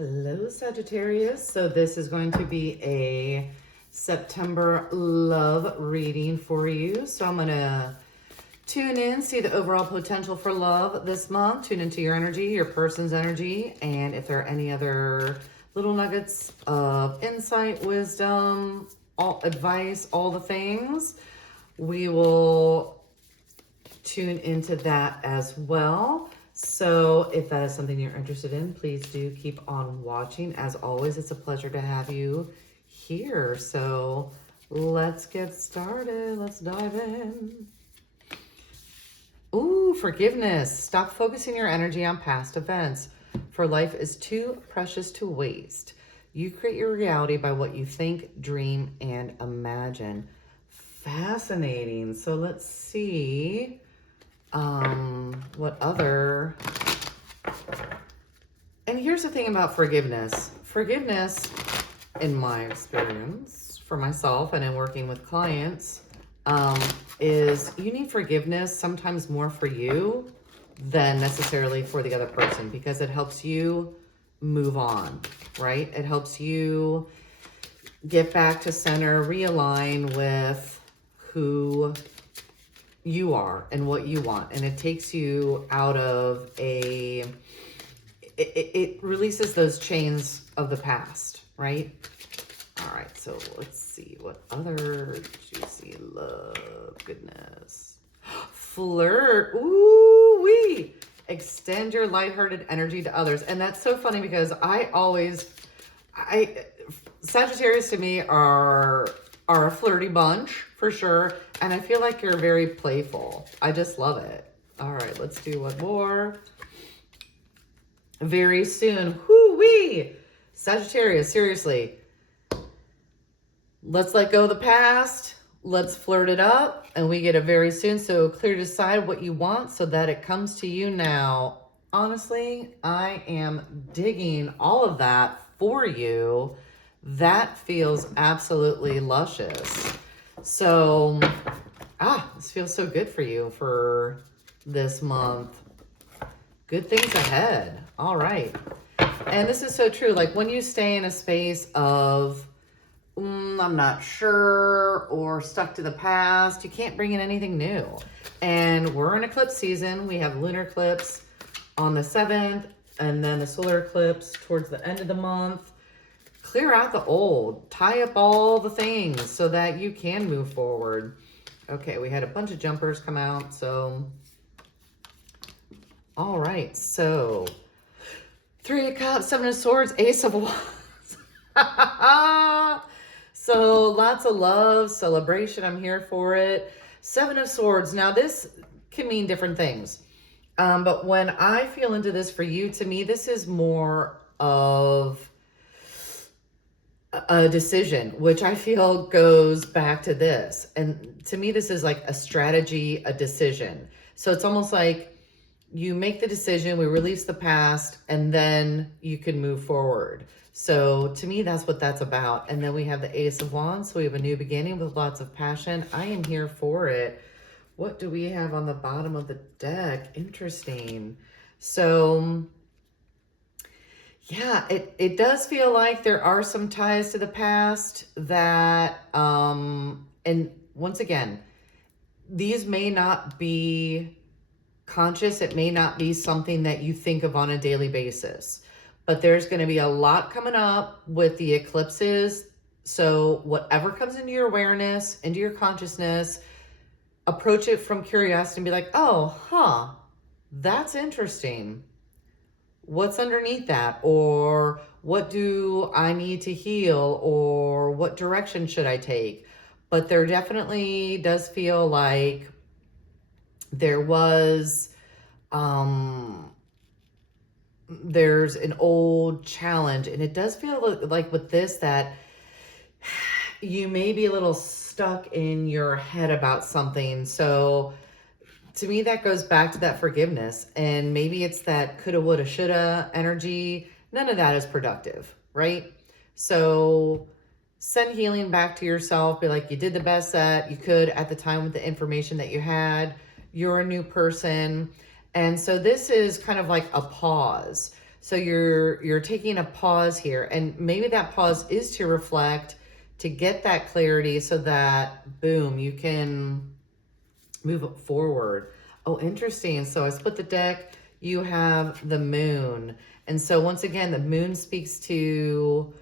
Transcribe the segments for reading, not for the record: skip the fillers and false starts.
Hello, Sagittarius. So this is going to be a September love reading for you. So I'm going to tune in, see the overall potential for love this month. Tune into your energy, your person's energy, and if there are any other little nuggets of insight, wisdom, all advice, all the things, we will tune into that as well. So if that is something you're interested in, please do keep on watching. As always, it's a pleasure to have you here. So let's get started. Let's dive in. Ooh, forgiveness. Stop focusing your energy on past events, for life is too precious to waste. You create your reality by what you think, dream, and imagine. Fascinating. So let's see what other. And here's the thing about forgiveness. Forgiveness, in my experience, for myself and in working with clients, is you need forgiveness sometimes more for you than necessarily for the other person, because it helps you move on, right? It helps you get back to center, realign with who you are and what you want. And it takes you out of it releases those chains of the past, right? All right, so let's see what other juicy love, goodness. Flirt, ooh wee. Extend your lighthearted energy to others. And that's so funny because Sagittarius to me are a flirty bunch for sure. And I feel like you're very playful. I just love it. All right, let's do one more. Very soon, whoo-wee. Sagittarius, seriously. Let's let go of the past. Let's flirt it up. And we get a very soon. So clear to decide what you want so that it comes to you now. Honestly, I am digging all of that for you. That feels absolutely luscious. So, this feels so good for you for this month. Good things ahead. All right. And this is so true. Like when you stay in a space of, I'm not sure, or stuck to the past, you can't bring in anything new. And we're in eclipse season. We have lunar eclipse on the 7th, and then the solar eclipse towards the end of the month. Clear out the old, tie up all the things so that you can move forward. Okay, we had a bunch of jumpers come out, so. All right, so 3 of Cups, 7 of Swords, Ace of Wands. So lots of love, celebration, I'm here for it. 7 of Swords, now this can mean different things. But when I feel into this for you, to me, this is more of a decision, which I feel goes back to this. And to me, this is like a strategy, a decision. So it's almost like you make the decision, we release the past, and then you can move forward. So to me, that's what that's about. And then we have the Ace of Wands. So we have a new beginning with lots of passion. I am here for it. What do we have on the bottom of the deck? Interesting. So yeah, it does feel like there are some ties to the past that, and once again, these may not be conscious. It may not be something that you think of on a daily basis, but there's going to be a lot coming up with the eclipses. So whatever comes into your awareness, into your consciousness, approach it from curiosity and be like, oh, that's interesting. What's underneath that? Or what do I need to heal? Or what direction should I take? But there definitely does feel like there was, there's an old challenge. And it does feel like with this that you may be a little stuck in your head about something. So to me, that goes back to that forgiveness. And maybe it's that coulda, woulda, shoulda energy. None of that is productive, right? So send healing back to yourself. Be like, you did the best that you could at the time with the information that you had. You're a new person. And so this is kind of like a pause. So you're taking a pause here, and maybe that pause is to reflect, to get that clarity so that, boom, you can move it forward. Oh, interesting. So I split the deck. You have the moon. And so once again, the moon speaks to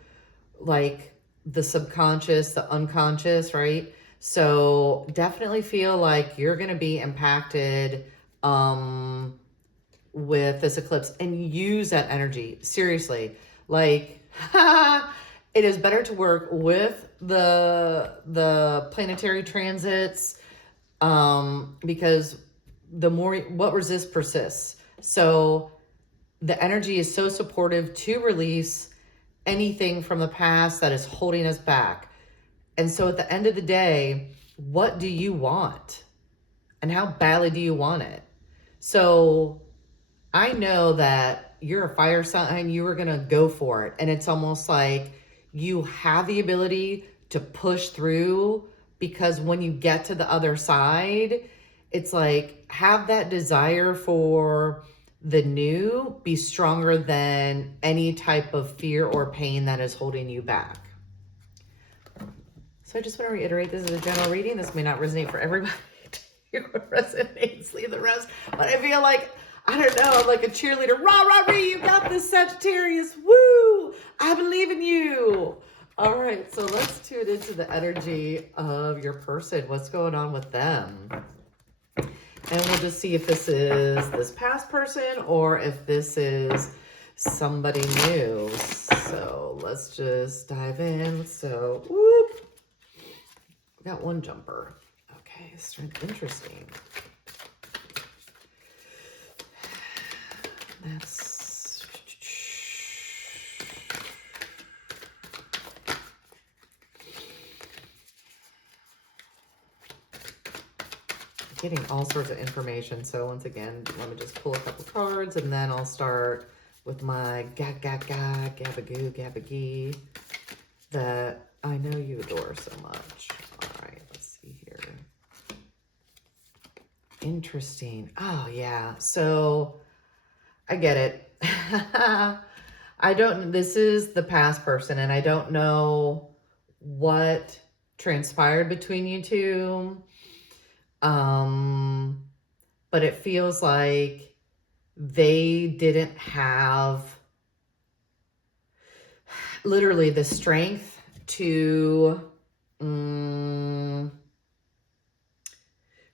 like the subconscious, the unconscious, right? So definitely feel like you're going to be impacted with this eclipse, and use that energy. Seriously. Like, it is better to work with the planetary transits, because the more what resists persists. So the energy is so supportive to release anything from the past that is holding us back. And so at the end of the day, what do you want? And how badly do you want it? So I know that you're a fire sign, you are going to go for it. And it's almost like you have the ability to push through, because when you get to the other side, it's like have that desire for the new be stronger than any type of fear or pain that is holding you back. So I just want to reiterate, this is a general reading. This may not resonate for everybody. What resonates, leave the rest. But I feel like, I don't know, I'm like a cheerleader. Rah, rah, rah, you got this, Sagittarius. Woo! I believe in you. All right, so let's tune into the energy of your person. What's going on with them? And we'll just see if this is this past person or if this is somebody new. So let's just dive in. So, whoop. We got one jumper. Okay, strength, interesting. That's getting all sorts of information. So once again, let me just pull a couple cards, and then I'll start with my gabagoo, gabagee that I know you adore so much. All right, let's see here. Interesting. Oh, yeah. So I get it. This is the past person, and I don't know what transpired between you two. But it feels like they didn't have literally the strength to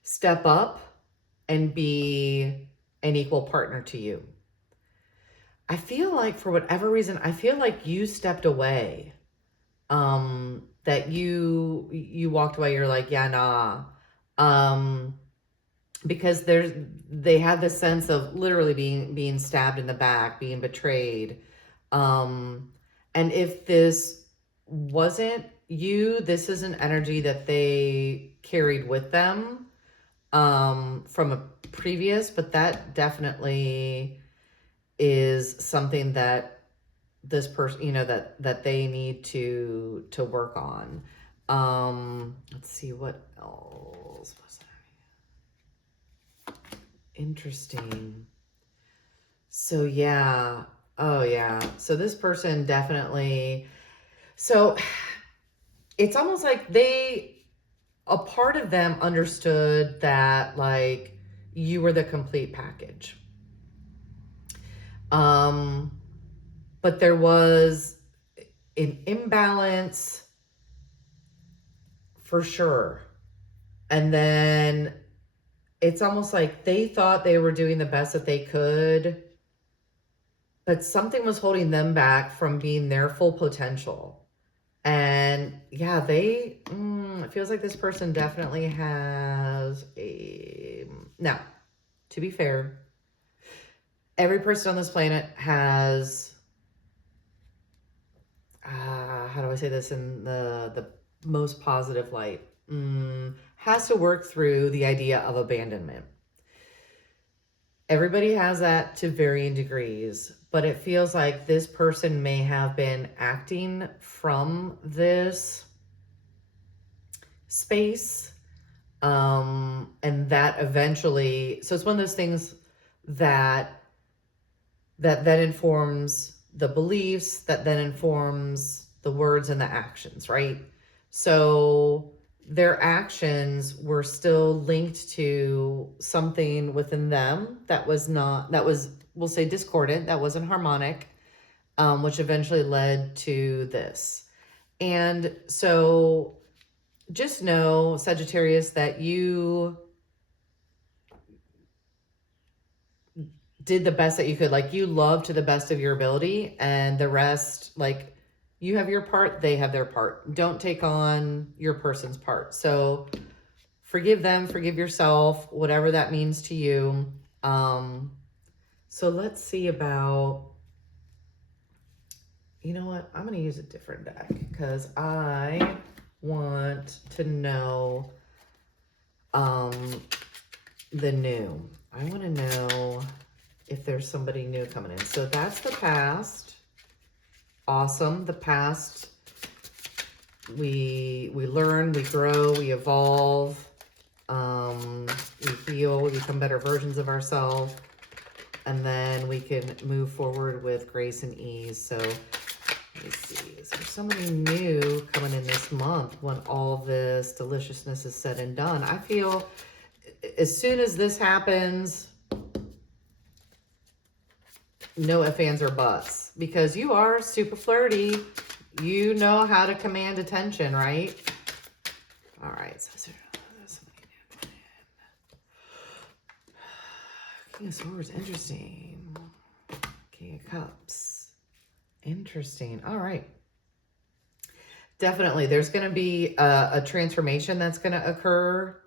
step up and be an equal partner to you. I feel like for whatever reason, I feel like you stepped away. That you walked away. You're like, yeah, nah. Because they have this sense of literally being stabbed in the back, being betrayed. And if this wasn't you, this is an energy that they carried with them from a previous, but that definitely is something that this person, that they need to work on. Let's see what else was there. Interesting. So yeah. Oh yeah. So this person definitely, so it's almost like a part of them understood that like you were the complete package. But there was an imbalance for sure. And then it's almost like they thought they were doing the best that they could, but something was holding them back from being their full potential. And yeah, it feels like this person definitely has now, to be fair, every person on this planet has, how do I say this in the most positive light, has to work through the idea of abandonment. Everybody has that to varying degrees, but it feels like this person may have been acting from this space. And that eventually, so it's one of those things that that then informs the beliefs, that then informs the words and the actions, right? So their actions were still linked to something within them that was not, that was, we'll say, discordant, that wasn't harmonic, which eventually led to this. And so just know, Sagittarius, that you did the best that you could. Like, you love to the best of your ability, and the rest, like, you have your part, they have their part. Don't take on your person's part. So forgive them, forgive yourself, whatever that means to you. So let's see about, you know what? I'm going to use a different deck because I want to know the new. I want to know if there's somebody new coming in. So that's the past. Awesome. The past, we learn, we grow, we evolve, we heal, we become better versions of ourselves, and then we can move forward with grace and ease. So let me see, is there somebody new coming in this month when all this deliciousness is said and done? I feel as soon as this happens, no ifs, ands, or buts, because you are super flirty. You know how to command attention, right? All right. So King of Swords, interesting. King of Cups, interesting. All right. Definitely, there's going to be a transformation that's going to occur.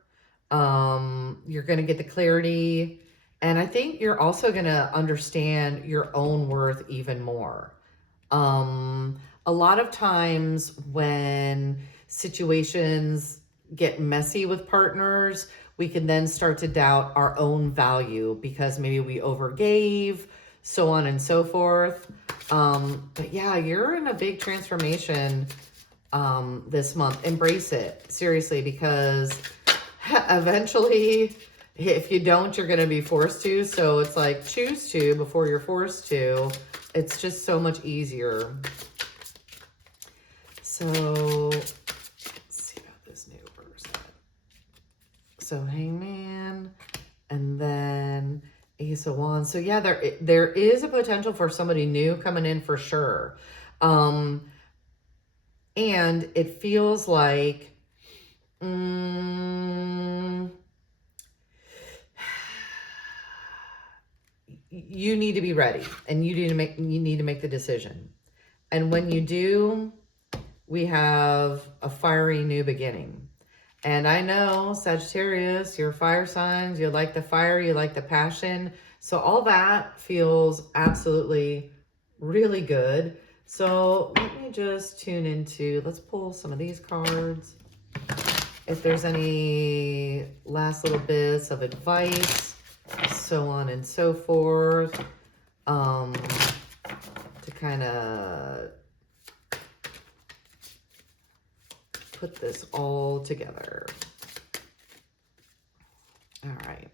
You're going to get the clarity. And I think you're also going to understand your own worth even more. A lot of times when situations get messy with partners, we can then start to doubt our own value because maybe we overgave, so on and so forth. But yeah, you're in a big transformation this month. Embrace it, seriously, because eventually, if you don't, you're going to be forced to. So it's like, choose to before you're forced to. It's just so much easier. So let's see about this new person. So Hangman, and then Ace of Wands. So yeah, there is a potential for somebody new coming in for sure. And it feels like you need to be ready, and you need to make the decision. And when you do, we have a fiery new beginning. And I know, Sagittarius, you're fire signs, you like the fire, you like the passion. So all that feels absolutely really good. So let me just tune into, let's pull some of these cards. If there's any last little bits of advice, so on and so forth, to kind of put this all together. All right.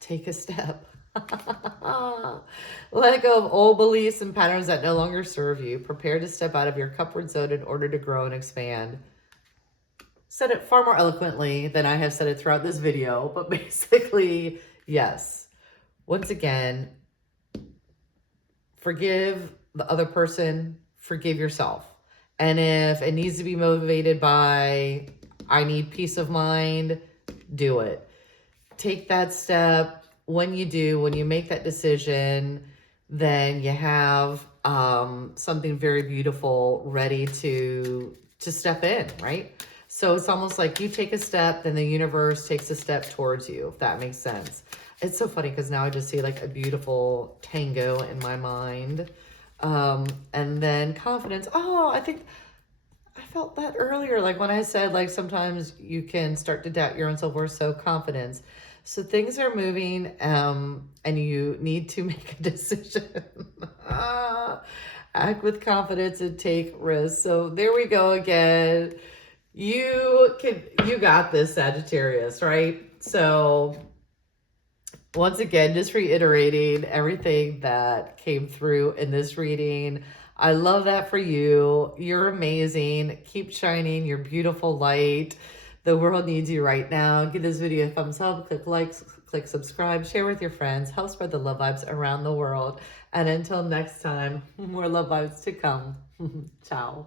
Take a step. Let go of old beliefs and patterns that no longer serve you. Prepare to step out of your comfort zone in order to grow and expand. Said it far more eloquently than I have said it throughout this video, but basically, yes. Once again, forgive the other person, forgive yourself. And if it needs to be motivated by, I need peace of mind, do it. Take that step. When you do, when you make that decision, then you have something very beautiful ready to step in, right? So it's almost like you take a step, then the universe takes a step towards you, if that makes sense. It's so funny because now I just see like a beautiful tango in my mind. And then confidence. Oh, I think I felt that earlier. Like when I said, like, sometimes you can start to doubt your own self-worth. So confidence. So things are moving, and you need to make a decision. Act with confidence and take risks. So there we go again. You got this, Sagittarius, right? So Once again, just reiterating everything that came through in this reading. I love that for you. You're amazing. Keep shining your beautiful light. The world needs you right now. Give this video a thumbs up, click like, click subscribe, share with your friends, help spread the love vibes around the world. And until next time, more love vibes to come. Ciao.